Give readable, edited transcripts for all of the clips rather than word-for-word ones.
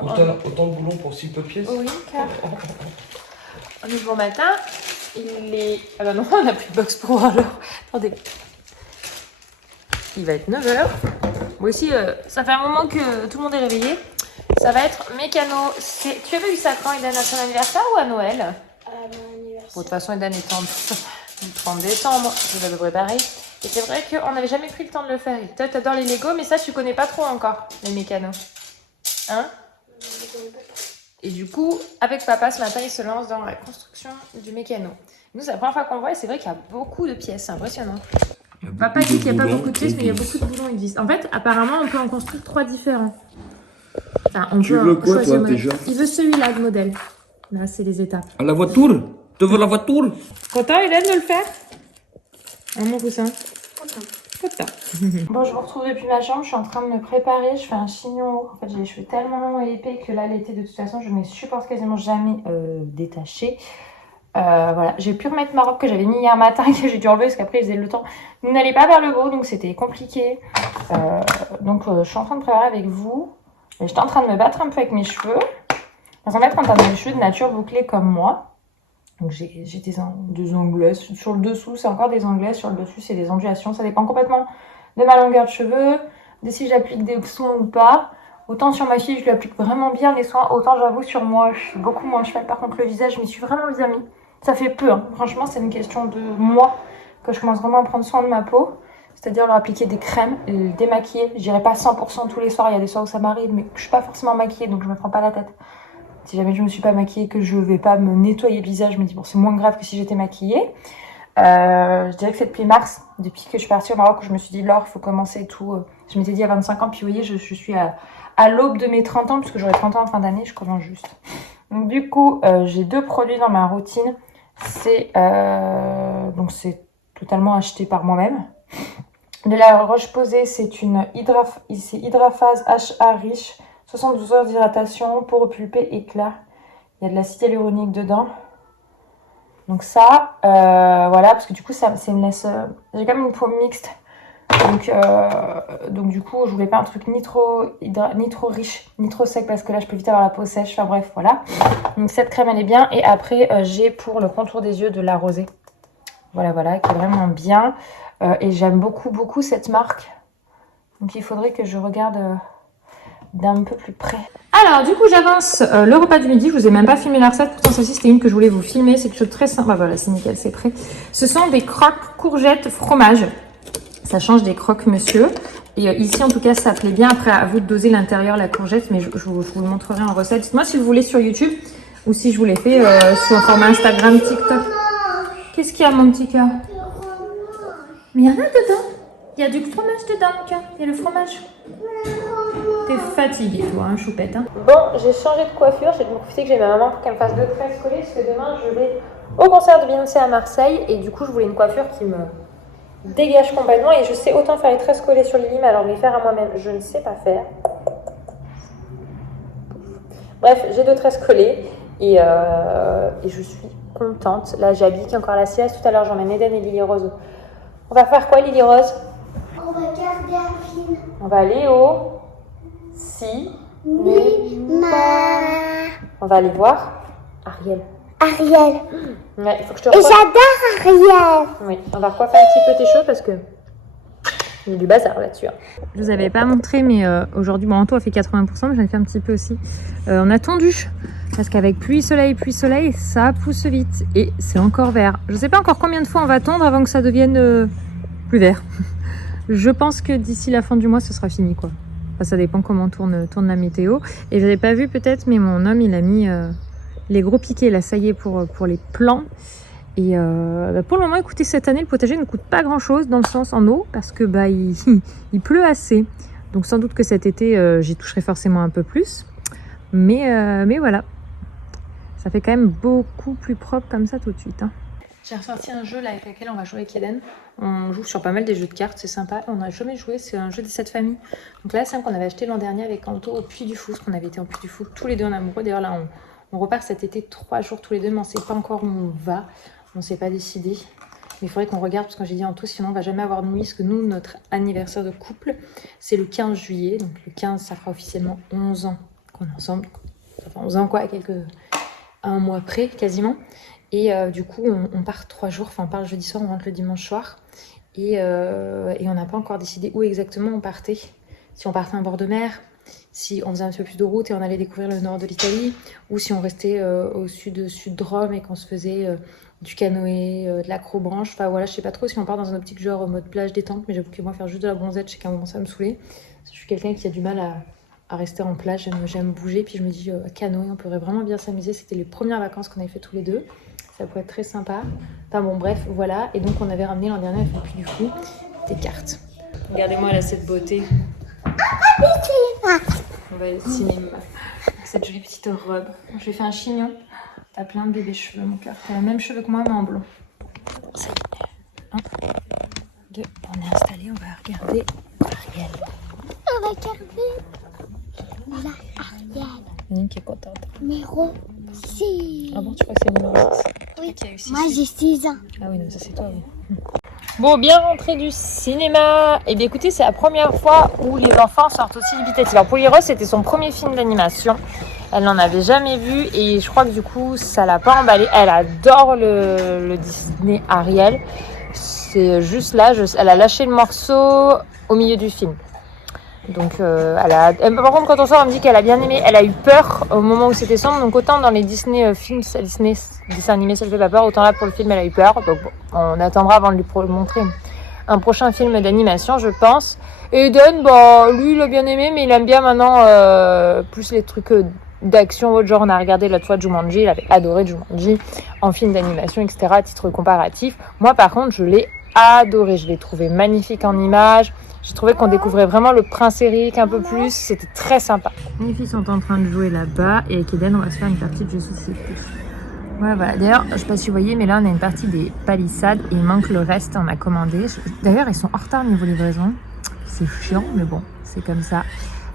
Autant de boulons pour si peu de pièces. Oui, car... On est bon matin. Il est... Ah bah non, on n'a plus de box pour voir l'heure. Attendez. Il va être 9h. Moi aussi, ça fait un moment que tout le monde est réveillé. Ça va être mécano. Tu avais eu ça quand, Eden, à ton anniversaire ou à Noël? À mon anniversaire. Bon, de toute façon, Eden est le 30 décembre. Je vais le préparer. Et c'est vrai qu'on n'avait jamais pris le temps de le faire. Et toi, t'adores les Lego, mais ça, tu connais pas trop encore, les mécanos. Hein? Et du coup, avec papa, ce matin, il se lance dans la construction du mécano. Nous, c'est la première fois qu'on le voit et c'est vrai qu'il y a beaucoup de pièces. C'est impressionnant. Papa dit qu'il n'y a pas beaucoup de pièces, mais il y a beaucoup de boulons. Ils disent. En fait, apparemment, on peut en construire 3 différents. Enfin, on Tu peut veux quoi, choisir toi, déjà? Il veut celui-là, de modèle. Là, c'est les étapes. À la voiture? Tu veux la voiture? Content, Hélène, de le faire? Un mon coussin. Content. Bon, je vous retrouve depuis ma chambre. Je suis en train de me préparer. Je fais un chignon haut. En fait, j'ai les cheveux tellement longs et épais que là, l'été, de toute façon, je ne les supporte quasiment jamais détachés. Voilà, j'ai pu remettre ma robe que j'avais mis hier matin et que j'ai dû enlever parce qu'après, il faisait le temps. Nous n'allait pas vers le haut, donc c'était compliqué. Je suis en train de préparer avec vous. Et j'étais en train de me battre un peu avec mes cheveux. Parce qu'en fait, quand t'as des cheveux de nature bouclés comme moi, donc j'ai des onglets. Sur le dessous, c'est encore des onglets. Sur le dessus, c'est des ondulations. Ça dépend complètement de ma longueur de cheveux, de si j'applique des soins ou pas. Autant sur ma fille, je lui applique vraiment bien les soins. Autant j'avoue, sur moi, je suis beaucoup moins cheval. Par contre, le visage, je m'y suis vraiment bien mis. Ça fait peu, hein. Franchement, c'est une question de moi que je commence vraiment à prendre soin de ma peau. C'est-à-dire leur appliquer des crèmes, le démaquiller. Je dirais pas 100% tous les soirs. Il y a des soirs où ça m'arrive, mais je suis pas forcément maquillée, donc je me prends pas la tête. Si jamais je me suis pas maquillée, que je vais pas me nettoyer le visage, je me dis bon, c'est moins grave que si j'étais maquillée. Je dirais que c'est depuis mars, depuis que je suis partie au Maroc, où je me suis dit Laure, il faut commencer tout. Je m'étais dit à 25 ans, puis vous voyez, je suis à l'aube de mes 30 ans, puisque j'aurai 30 ans en fin d'année, je commence juste. Donc du coup, j'ai 2 produits dans ma routine. C'est totalement acheté par moi-même. De la Roche-Posay, c'est une Hydraphase HA riche, 72 heures d'hydratation, peau pulpée et éclat. Il y a de l'acide hyaluronique dedans. Donc ça, voilà, parce que du coup, ça me laisse... j'ai quand même une peau mixte. Donc du coup, je voulais pas un truc ni trop riche, ni trop sec, parce que là, je peux vite avoir la peau sèche. Enfin bref, voilà. Donc cette crème, elle est bien. Et après, j'ai pour le contour des yeux de la Rosée. Voilà, qui est vraiment bien. Et j'aime beaucoup cette marque. Donc il faudrait que je regarde d'un peu plus près. Alors du coup j'avance le repas du midi. Je vous ai même pas filmé la recette. Pourtant celle-ci c'était une que je voulais vous filmer. C'est quelque chose de très simple. Bah voilà, c'est nickel, c'est prêt. Ce sont des croques courgettes fromage. Ça change des croques monsieur. Et ici en tout cas ça plaît bien. Après à vous de doser l'intérieur la courgette. Mais je vous le montrerai en recette. Dites-moi si vous voulez sur YouTube. Ou si je vous l'ai fait sur un format Instagram, TikTok. Qu'est-ce qu'il y a mon petit cœur? Mais il y en a dedans. Il y a du fromage dedans, mon cœur. Il y a le fromage. T'es fatiguée, toi, hein, choupette. Hein. Bon, j'ai changé de coiffure. J'ai profité que j'ai ma maman pour qu'elle me fasse 2 tresses collées. Parce que demain, je vais au concert de Beyoncé à Marseille. Et du coup, je voulais une coiffure qui me dégage complètement. Et je sais autant faire les tresses collées sur Lily, mais alors les faire à moi-même, je ne sais pas faire. Bref, j'ai 2 tresses collées. Et je suis contente. Là, j'ai habillé encore la sieste. Tout à l'heure, j'emmène Eden et Lily Rose. On va faire quoi, Lily Rose? On va garder un film. On va aller au On va aller voir Ariel. Ariel. Ouais, il faut que je te Et recoiffe. j'adore Ariel. Oui, on va recoiffer un petit peu tes cheveux parce que il y a du bazar là-dessus. Je vous avais pas montré, mais aujourd'hui, bon, Anto a fait 80%, mais j'en ai fait un petit peu aussi. On a tondu parce qu'avec pluie, soleil, ça pousse vite et c'est encore vert. Je sais pas encore combien de fois on va tondre avant que ça devienne plus vert. Je pense que d'ici la fin du mois, ce sera fini, quoi. Enfin, ça dépend comment tourne la météo. Et vous n'avez pas vu peut-être, mais mon homme, il a mis les gros piquets, là, ça y est, pour les plants. Et pour le moment, écoutez, cette année, le potager ne coûte pas grand-chose, dans le sens en eau, parce que il pleut assez. Donc sans doute que cet été, j'y toucherai forcément un peu plus. Mais voilà, ça fait quand même beaucoup plus propre comme ça tout de suite. Hein. J'ai ressorti un jeu là avec lequel on va jouer avec Eden. On joue sur pas mal des jeux de cartes, c'est sympa. On n'a jamais joué, c'est un jeu des 7 familles. Donc là, c'est un qu'on avait acheté l'an dernier avec Anto au Puy du Fou, parce qu'on avait été en Puy du Fou tous les deux en amoureux. D'ailleurs là, on repart cet été 3 jours tous les deux, mais on ne sait pas encore où on va. On ne s'est pas décidé. Mais il faudrait qu'on regarde, parce que j'ai dit Anto, sinon on ne va jamais avoir de nuit, parce que nous, notre anniversaire de couple, c'est le 15 juillet. Donc le 15, ça fera officiellement 11 ans qu'on est ensemble. Enfin, 11 ans quoi, un mois près quasiment. Et du coup, on part 3 jours. Enfin, on part le jeudi soir, on rentre le dimanche soir. Et on n'a pas encore décidé où exactement on partait. Si on partait en bord de mer, si on faisait un petit peu plus de route et on allait découvrir le nord de l'Italie, ou si on restait au sud de Rome et qu'on se faisait du canoë, de l'acrobranche. Enfin voilà, je sais pas trop si on part dans un optique genre mode plage détente, mais j'avoue que moi faire juste de la bronzette, je sais qu'à un moment ça va me saouler. Je suis quelqu'un qui a du mal à rester en plage, j'aime bouger, puis je me dis canoë, on pourrait vraiment bien s'amuser. C'était les premières vacances qu'on avait fait tous les deux, ça pourrait être très sympa. Enfin bon bref, voilà, et donc on avait ramené l'an dernier, et puis du coup, des cartes. Regardez-moi là cette beauté. On va aller au cinéma. Avec cette jolie petite robe. Je lui ai fait un chignon. T'as plein de bébés cheveux, mon cœur. T'as les mêmes cheveux que moi, mais en blond. Ça y est. 1, 2, on est installé, on va regarder Ariel. On va regarder la Ariel. Nine qui est contente. Numéro 6. Ah bon, tu crois que c'est le numéro 6? Oui, Qui a eu 6? moi j'ai 6 ans. Ah oui, non, ça c'est toi, oui. Bon, bien rentré du cinéma. Et bien écoutez, c'est la première fois où les enfants sortent aussi dubitatifs. Alors pour Hiro, c'était son premier film d'animation. Elle n'en avait jamais vu et je crois que du coup, ça l'a pas emballée. Elle adore le Disney Ariel. C'est juste là, elle a lâché le morceau au milieu du film. Donc par contre quand on sort, elle me dit qu'elle a bien aimé. Elle a eu peur au moment où c'était sombre. Donc autant dans les Disney films, Disney dessins animés, ça ne fait pas peur. Autant là pour le film, elle a eu peur. Donc bon, on attendra avant de lui montrer un prochain film d'animation, je pense. Et Eden, bah lui il a bien aimé, mais il aime bien maintenant plus les trucs d'action autre genre. On a regardé l'autre fois Jumanji, il avait adoré Jumanji en film d'animation, etc. à titre comparatif. Moi par contre, je l'ai adoré. Je l'ai trouvé magnifique en images. J'ai trouvé qu'on découvrait vraiment le prince Eric un peu plus. C'était très sympa. Les filles sont en train de jouer là-bas. Et avec Eden, on va se faire une partie de jeux de société. Voilà. D'ailleurs, je sais pas si vous voyez, mais là, on a une partie des palissades. Et il manque le reste. On a commandé. D'ailleurs, ils sont en retard niveau livraison. C'est chiant, mais bon, c'est comme ça.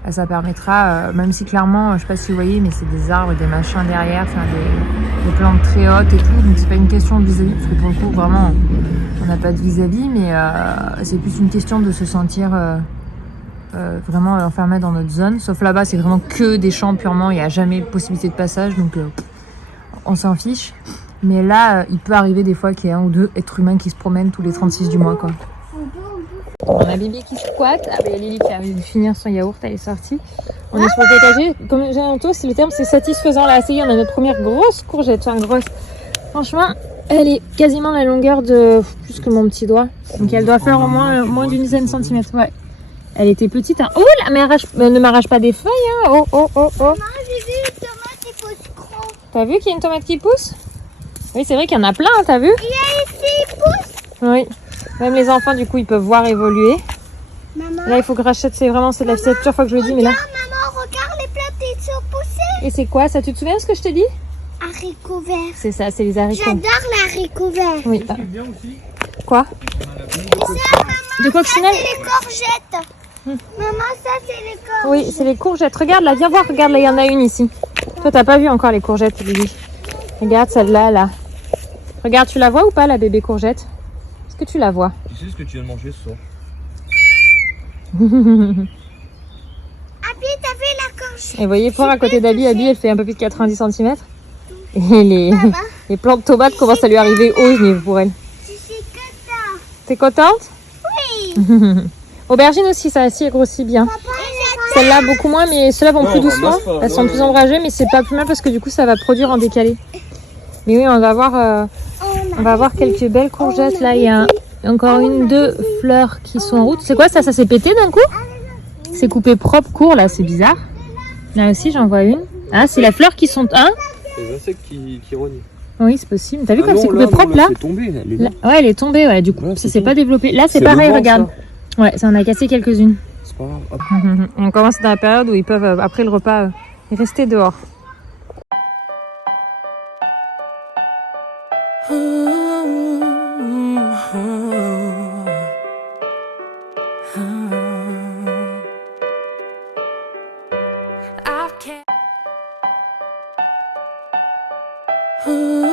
Ça permettra, même si clairement, je sais pas si vous voyez, mais c'est des arbres et des machins derrière. Enfin, des plantes très hautes et tout. Donc, c'est pas une question de vis-à-vis. Parce que pour le coup, vraiment... On n'a pas de vis-à-vis, mais c'est plus une question de se sentir vraiment enfermé dans notre zone. Sauf là-bas, c'est vraiment que des champs purement, il n'y a jamais de possibilité de passage, donc on s'en fiche. Mais là, il peut arriver des fois qu'il y ait 1 ou 2 êtres humains qui se promènent tous les 36 du mois, quoi. On a bébé qui squatte. Ah ben Lily qui a envie de finir son yaourt, elle est sortie. On est sur le potager. Comme j'ai un toast, le terme c'est satisfaisant. Là, ça y est, on a notre première grosse courgette. Enfin, grosse. Franchement, elle est quasiment la longueur de plus que mon petit doigt. Donc elle doit faire au moins d'une dizaine de centimètres. Ouais. Elle était petite. Hein. Oh là, mais ne m'arrache pas des feuilles. Hein. Oh, oh, oh, oh. Maman, j'ai vu une tomate qui pousse gros. T'as vu qu'il y a une tomate qui pousse? Oui, c'est vrai qu'il y en a plein, hein, t'as vu? Il y a ici, il pousse. Oui. Même les enfants, du coup, ils peuvent voir évoluer. Maman. Là, il faut que je rachète. C'est vraiment, c'est de la plusieurs fois que je le dis, mais là. Maman, regarde, les plantes, ils sont poussées. Et c'est quoi ça? Tu te souviens de ce que je t'ai dit? Haricots verts. C'est ça, c'est les haricots. J'adore les haricots verts. Oui. Ce qui est bien aussi, Quoi? De coccinelle? C'est les courgettes. Maman, ça, c'est les courgettes. Oui, c'est les courgettes. Regarde là, viens voir, regarde là, il y en a une ici. Toi, t'as pas vu encore les courgettes, Lily. Regarde celle-là, là. Regarde, tu la vois ou pas, la bébé courgette? Est-ce que tu la vois? tu sais ce que tu viens de manger ce soir? Abi, t'as vu la courgette? Et vous voyez, voir à côté d'Abby, Abby, elle fait un peu plus de 90 cm. Et les plantes de tomates commencent à lui arriver haut niveau pour elle. Je suis contente. T'es contente? Oui. Aubergine aussi, ça aussi, elle grossit bien. Papa, Celles-là beaucoup moins, mais ceux-là vont Non, plus on doucement. ramasse pas, Elles sont non, plus non. ombragées, mais c'est pas plus mal parce que du coup ça va produire en décalé. Mais oui, on va avoir quelques belles courgettes. Là, il y a encore 2 fleurs qui sont en route. C'est quoi ça? Ça s'est pété d'un coup? C'est coupé propre, court, là, c'est bizarre. Là aussi, j'en vois une. Ah, c'est la fleur qui sont... Hein? C'est les insectes qui rognent. Oui, c'est possible. T'as vu comme non, c'est coupé propre, là? C'est tombé, là. Ouais, elle est tombée, ouais. Du coup, Ouais, ça c'est s'est tout. pas développé. Là, c'est C'est pareil, le vent, regarde. Ouais, ça en a cassé quelques-unes. C'est pas grave. Hop. On commence dans la période où ils peuvent, après le repas, rester dehors. Ooh.